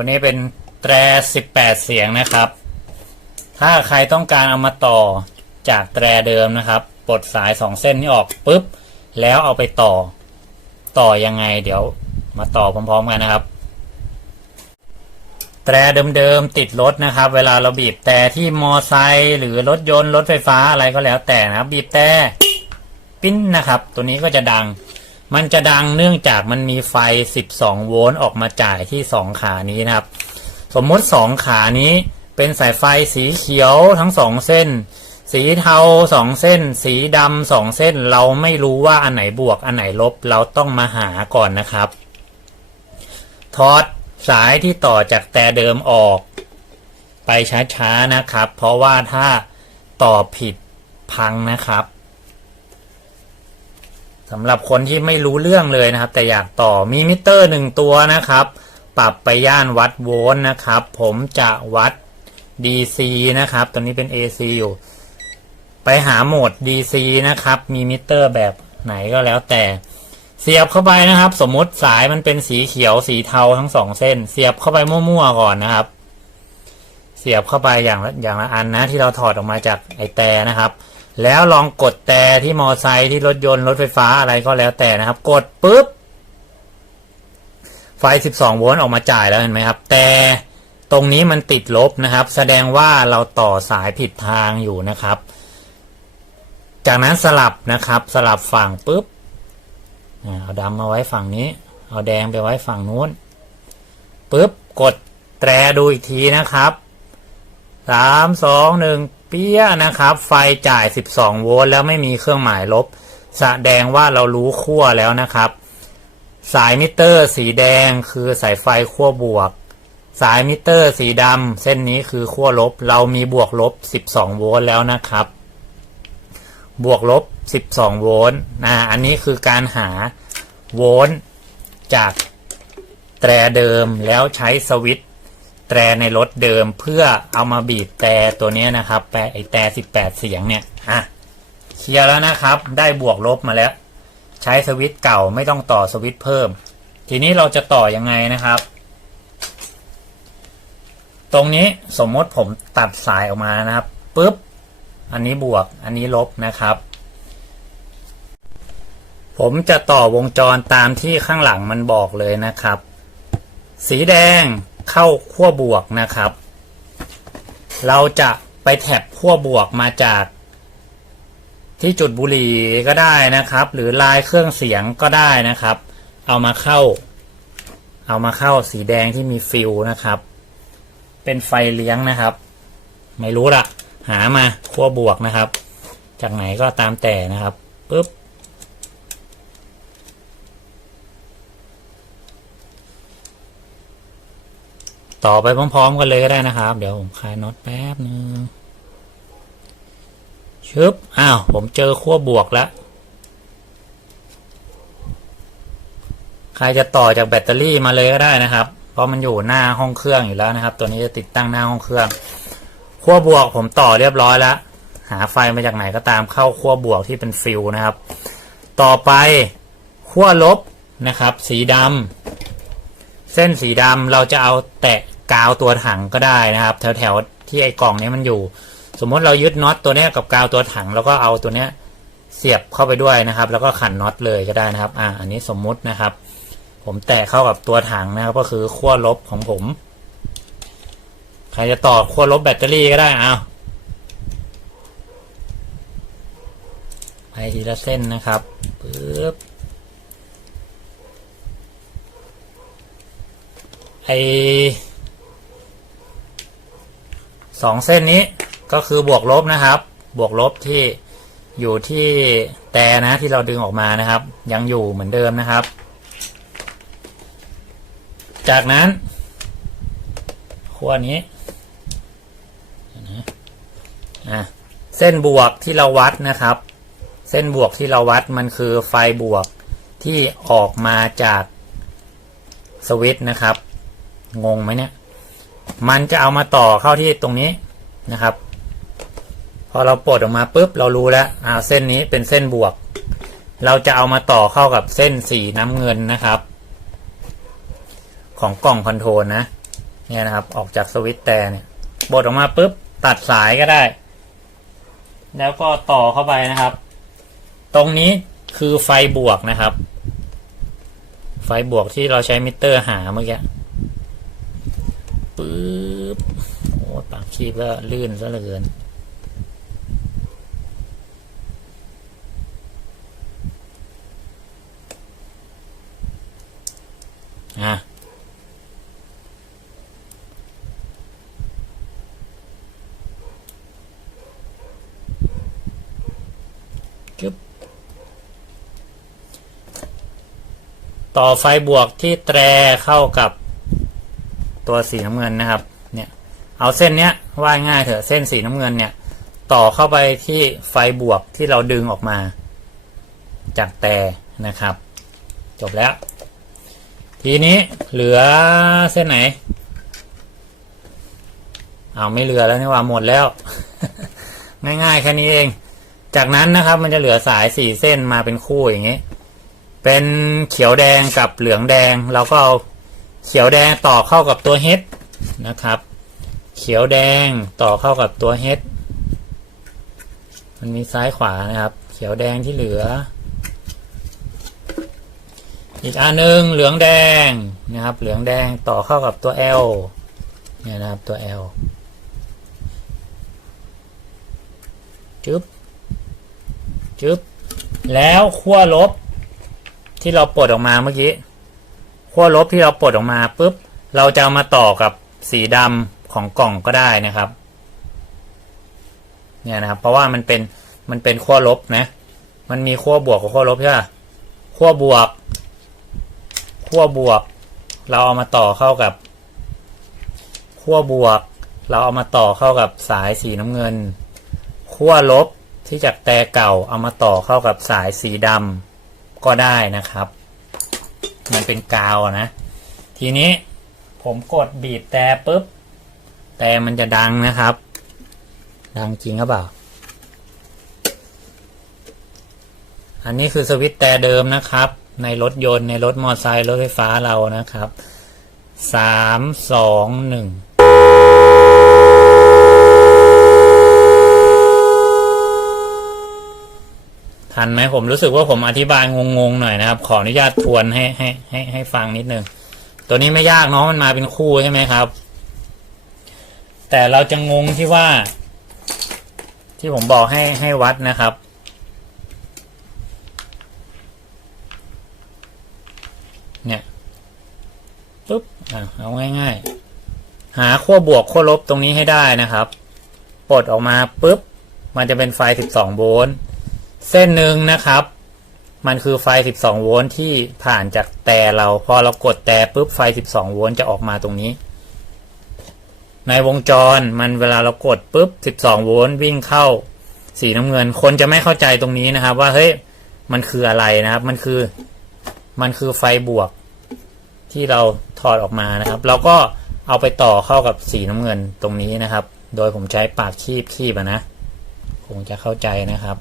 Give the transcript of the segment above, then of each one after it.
ตัวนี้เป็นแตร 18 เสียงนะครับ ถ้าใครต้องการเอามาต่อจากแตรเดิมนะครับปลดสาย 2 เส้นนี้ออกปุ๊บ แล้วเอาไปต่อ ต่อยังไง เดี๋ยวมาต่อพร้อมๆกันนะครับ แตรเดิมๆติดรถนะครับ เวลาเราบีบแต่ที่มอไซค์หรือรถยนต์รถไฟฟ้าอะไรก็แล้วแต่นะครับ บีบแต่ปิ้นนะครับ ตัวนี้ก็จะดัง มันจะดังเนื่องจากมันมีไฟ 12 โวลต์ออกมาจ่ายที่ 2 ขานี้นะครับ สมมติ 2 ขานี้เป็นสายไฟสีเขียวทั้ง 2 เส้น สีเทา 2 เส้น สีดำสองเส้น เราไม่รู้ว่าอันไหนบวกอันไหนลบ เราต้องมาหาก่อนนะครับถอดสายที่ต่อจากแต่เดิมออก ไปช้าๆนะครับ เพราะว่าถ้าต่อผิดพังนะครับ สำหรับคนที่ไม่รู้เรื่องเลยนะครับ แต่อยากต่อมีมิเตอร์หนึ่งตัวนะครับ ปรับไปย่านวัดโวลต์นะครับ ผมจะวัด DC นะครับตัวนี้เป็น AC อยู่ ไปหาโหมด DC นะครับ มีมิเตอร์แบบไหนก็แล้วแต่เสียบเข้าไปนะครับ สมมติสายมันเป็นสีเขียวสีเทาทั้งสองเส้น เสียบเข้าไปมั่วๆก่อนนะครับ เสียบเข้าไปอย่างละอย่างละอันนะ ที่เราถอดออกมาจากไอแต่นะครับ แล้วลองกดแต่ที่มอไซค์ที่รถยนต์รถไฟฟ้าอะไรก็แล้วแต่นะครับ กดปุ๊บ ไฟ 12 โวลต์ออกมาจ่ายแล้วเห็นไหมครับ แต่ตรงนี้มันติดลบนะครับ แสดงว่าเราต่อสายผิดทางอยู่นะครับ จากนั้นสลับนะครับ สลับฝั่งปุ๊บเอาดำมาไว้ฝั่งนี้ เอาแดงไปไว้ฝั่งนู้นปุ๊บกดแตรดูอีกทีนะครับสามสองหนึ่ง เปี้ยนะครับ ไฟจ่าย 12 โวลต์แล้วไม่มีเครื่องหมายลบ แสดงว่าเรารู้ขั้วแล้วนะครับ สายมิเตอร์สีแดงคือสายไฟขั้วบวก สายมิเตอร์สีดำเส้นนี้คือขั้วลบ เรามีบวกลบ 12 โวลต์แล้วนะครับ บวกลบ 12 โวลต์นะอันนี้คือการหาโวลต์จากแตรเดิมแล้วใช้สวิตช์ แตรในรถเดิมเพื่อเอามาบีบแต่ตัวนี้นะครับแปรไอแต่18เสียงเนี่ยอะเคลียร์แล้วนะครับ ได้บวกลบมาแล้ว ใช้สวิตช์เก่าไม่ต้องต่อสวิตช์เพิ่ม ทีนี้เราจะต่อยังไงนะครับ ตรงนี้สมมติผมตัดสายออกมานะครับปุ๊บอันนี้บวกอันนี้ลบนะครับ ผมจะต่อวงจรตามที่ข้างหลังมันบอกเลยนะครับ สีแดงเข้าขั้วบวกนะครับ เราจะไปแท็บขั้วบวกมาจากที่จุดบุหรี่ก็ได้นะครับ หรือลายเครื่องเสียงก็ได้นะครับ เอามาเข้า เอามาเข้าสีแดงที่มีฟิลนะครับ เป็นไฟเลี้ยงนะครับ ไม่รู้ละหามาขั้วบวกนะครับ จากไหนก็ตามแต่นะครับปุ๊บ ต่อไปพร้อม ๆ กันเลยก็ได้นะครับ เดี๋ยวผมคลายน็อตแป๊บนึงชึบอ้าว ผมเจอขั้วบวกแล้ว ใครจะต่อจากแบตเตอรี่มาเลยก็ได้นะครับ เพราะมันอยู่หน้าห้องเครื่องอยู่แล้วนะครับ ตัวนี้จะติดตั้งหน้าห้องเครื่อง ขั้วบวกผมต่อเรียบร้อยแล้ว หาไฟมาจากไหนก็ตามเข้าขั้วบวกที่เป็นฟิวนะครับ ต่อไปขั้วลบนะครับ สีดำ เส้นสีดำเราจะเอาแตะกาวตัวถังก็ได้นะครับ แถวๆที่ไอ้กล่องนี้มันอยู่ สมมติเรายึดน็อตตัวนี้กับกาวตัวถัง แล้วก็เอาตัวนี้เสียบเข้าไปด้วยนะครับ แล้วก็ขันน็อตเลยก็ได้นะครับ อ่า อันนี้สมมุตินะครับ ผมแตะเข้ากับตัวถังนะครับ ก็คือขั้วลบของผม ใครจะต่อขั้วลบแบตเตอรี่ก็ได้เอาไปทีละเส้นนะครับปึ๊บ ไอสองเส้นนี้ก็คือบวกลบนะครับ บวกลบที่อยู่ที่แต่นะที่เราดึงออกมานะครับ ยังอยู่เหมือนเดิมนะครับ จากนั้นขั้วนี้นะอะเส้นบวกที่เราวัดนะครับ เส้นบวกที่เราวัดมันคือไฟบวกที่ออกมาจากสวิตช์นะครับ งงไหมเนี่ย มันจะเอามาต่อเข้าที่ตรงนี้นะครับ พอเราปลดออกมาปุ๊บเรารู้แล้วอ่าเส้นนี้เป็นเส้นบวก เราจะเอามาต่อเข้ากับเส้นสีน้ำเงินนะครับ ของกล่องคอนโทรลนะเนี่ยนะครับ ออกจากสวิตช์แต่เนี่ยบดออกมาปุ๊บตัดสายก็ได้ แล้วก็ต่อเข้าไปนะครับ ตรงนี้คือไฟบวกนะครับ ไฟบวกที่เราใช้มิเตอร์หาเมื่อกี้ ปึ๊บโอ้ปากคีบก็ลื่นซะเหลือเกินอะจึ๊บต่อไฟบวกที่แตรเข้ากับ ตัวสีน้ำเงินนะครับ เนี่ย เอาเส้นเนี้ยว่าง่ายเถอะเส้นสีน้ำเงินเนี่ย ต่อเข้าไปที่ไฟบวกที่เราดึงออกมา จากแต่นะครับ จบแล้ว ทีนี้เหลือเส้นไหน เอาไม่เหลือแล้วนี่ว่าหมดแล้ว ง่ายๆแค่นี้เอง จากนั้นนะครับมันจะเหลือสายสี่เส้นมาเป็นคู่อย่างนี้ เป็นเขียวแดงกับเหลืองแดงเราก็เอา เขียวแดงต่อเข้ากับตัวเฮดนะครับ เขียวแดงต่อเข้ากับตัวเฮดมันมีซ้ายขวานะครับ เขียวแดงที่เหลือ อีกอันหนึ่งเหลืองแดงนะครับ เหลืองแดงต่อเข้ากับตัว L เนี่ยนะครับตัว L จึ๊บจึ๊บแล้วขั้วลบที่เราปลดออกมาเมื่อกี้ ขั้วลบที่เราปลดออกมาปุ๊บเราจะเอามาต่อกับสีดำของกล่องก็ได้นะครับเนี่ยนะครับ เพราะว่ามันเป็นมันเป็นขั้วลบนะมันมีขั้วบวกกับขั้วลบใช่ป่ะขั้วบวกขั้วบวก เราเอามาต่อเข้ากับขั้วบวก เราเอามาต่อเข้ากับสายสีน้ำเงินขั้วลบที่จากแต่เก่าเอามาต่อเข้ากับสายสีดำก็ได้นะครับ มันเป็นกาวนะ ทีนี้ผมกดบีบแต่ปุ๊บ แต่มันจะดังนะครับ ดังจริงหรือเปล่า อันนี้คือสวิตช์แต่เดิมนะครับ ในรถยนต์ในรถมอเตอร์ไซค์รถไฟฟ้าเรานะครับสามสองหนึ่ง ทันไหมผมรู้สึกว่าผมอธิบายงงๆหน่อยนะครับ ขออนุญาตทวนให้ให้ให้ให้ฟังนิดนึงตัวนี้ไม่ยากเนาะมันมาเป็นคู่ใช่ไหมครับ แต่เราจะงงที่ว่า ที่ผมบอกให้ให้วัดนะครับเนี่ยปุ๊บเอาง่ายๆ หาขั้วบวกขั้วลบตรงนี้ให้ได้นะครับปลดออกมาปุ๊บมันจะเป็นไฟ 12 โวลต์ เส้นหนึ่งนะครับ มันคือไฟ 12 โวลต์ที่ผ่านจากแต่เรา พอเรากดแต่ปุ๊บไฟ 12 โวลต์จะออกมาตรงนี้ ในวงจรมันเวลาเรากดปุ๊บ 12 โวลต์วิ่งเข้าสีน้ำเงิน คนจะไม่เข้าใจตรงนี้นะครับ ว่าเฮ้ยมันคืออะไรนะครับ มันคือมันคือไฟบวกที่เราถอดออกมานะครับ เราก็เอาไปต่อเข้ากับสีน้ำเงินตรงนี้นะครับ โดยผมใช้ปากคีบคีบนะคงจะเข้าใจนะครับ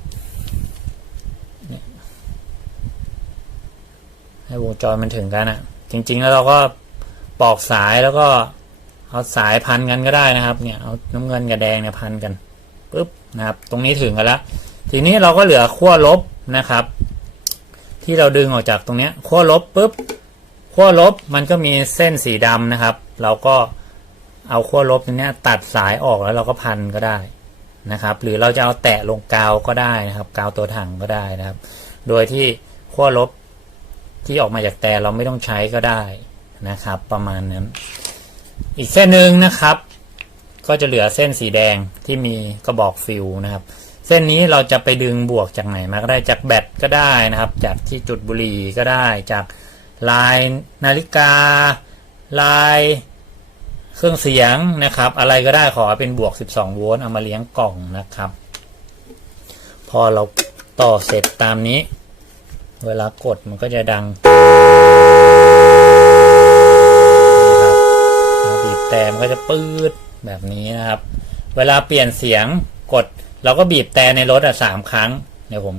ให้วงจรมันถึงกันอะ่ะจริง ๆ แล้วเราก็ปอกสายแล้วก็เอาสายพันกันก็ได้นะครับ เนี่ยเอาน้ำเงินกับแดงเนี่ยพันกันปุ๊บนะครับ ตรงนี้ถึงกันแล้วทีนี้เราก็เหลือขั้วลบนะครับ ที่เราดึงออกจากตรงเนี้ยขั้วลบปุ๊บขั้วลบมันก็มีเส้นสีดำนะครับ เราก็เอาขั้วลบตรงเนี้ยตัดสายออกแล้วเราก็พันก็ได้นะครับ หรือเราจะเอาแตะลงกาวก็ได้นะครับ กาวตัวถังก็ได้นะครับ โดยที่ขั้วลบ ที่ออกมาจากแต่เราไม่ต้องใช้ก็ได้นะครับ ประมาณนั้น อีกเส้นหนึ่งนะครับ ก็จะเหลือเส้นสีแดงที่มีกระบอกฟิวนะครับ เส้นนี้เราจะไปดึงบวกจากไหนมาก็ได้จากแบตก็ได้นะครับ จากที่จุดบุหรี่ก็ได้ จากลายนาฬิกา ลายเครื่องเสียงนะครับ อะไรก็ได้ขอเป็นบวก 12 โวลต์เอามาเลี้ยงกล่องนะครับ พอเราต่อเสร็จตามนี้ เวลากดมันก็จะดังนะครับบีบแต่มันก็จะปืดแบบนี้นะครับ เวลาเปลี่ยนเสียงกด เราก็บีบแต่ในรถอะสามครั้งเดี๋ยวผม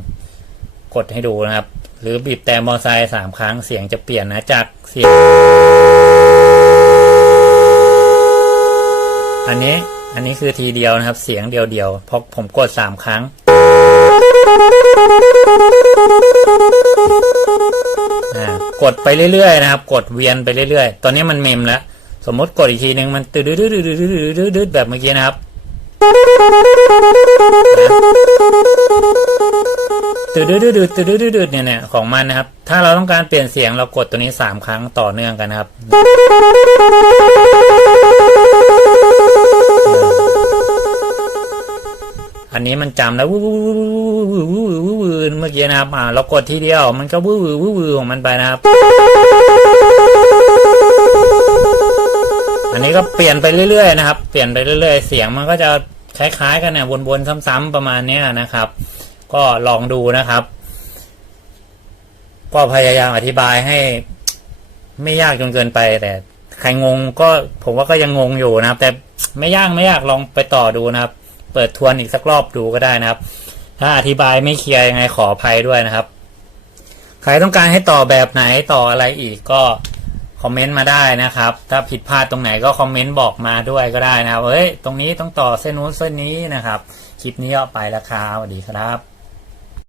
กดให้ดูนะครับ หรือบีบแต่มอไซค์สามครั้งเสียงจะเปลี่ยนนะจากเสียง อันนี้อันนี้คือทีเดียวนะครับ เสียงเดียวๆเพราะผมกดสามครั้ง กดไปเรื่อยๆนะครับ กดเวียนไปเรื่อยๆ ตอนนี้มันเมมแล้ว สมมติกดอีกทีหนึ่งมันตืดดืดดืดดืดดืดแบบเมื่อกี้นะครับตืดดืดดืดตืดดืดดืดเนี่ยเนี่ยของมันนะครับ ถ้าเราต้องการเปลี่ยนเสียงเรากดตัวนี้สามครั้งต่อเนื่องกันนะครับันนี้มันจำแล้ววู้วู้วู้วู้วู้วู้เมื่อกี้นะครับอ่าเรากดทีเดียว มันก็วู้วู้วู้วู้ของมันไปนะครับ อันนี้ก็เปลี่ยนไปเรื่อยๆนะครับ เปลี่ยนไปเรื่อย ๆ เสียงมันก็จะคล้ายๆกันเนี่ยวนๆซ้ำๆประมาณเนี้ยนะครับ ก็ลองดูนะครับ ก็พยายามอธิบายให้ ไม่ยากจนเกินไปแต่ใครงงก็ผมว่าก็ยังงงอยู่นะครับ แต่ไม่ยากไม่ยากลองไปต่อดูนะครับ เปิดทวนอีกสักรอบดูก็ได้นะครับ ถ้าอธิบายไม่เคลียร์ยังไงขออภัยด้วยนะครับ ใครต้องการให้ต่อแบบไหนต่ออะไรอีกก็คอมเมนต์มาได้นะครับ ถ้าผิดพลาดตรงไหนก็คอมเมนต์บอกมาด้วยก็ได้นะครับเฮ้ย ตรงนี้ต้องต่อเส้นนู้นเส้นนี้นะครับ คลิปนี้ก็ไปแล้วครับสวัสดีครับ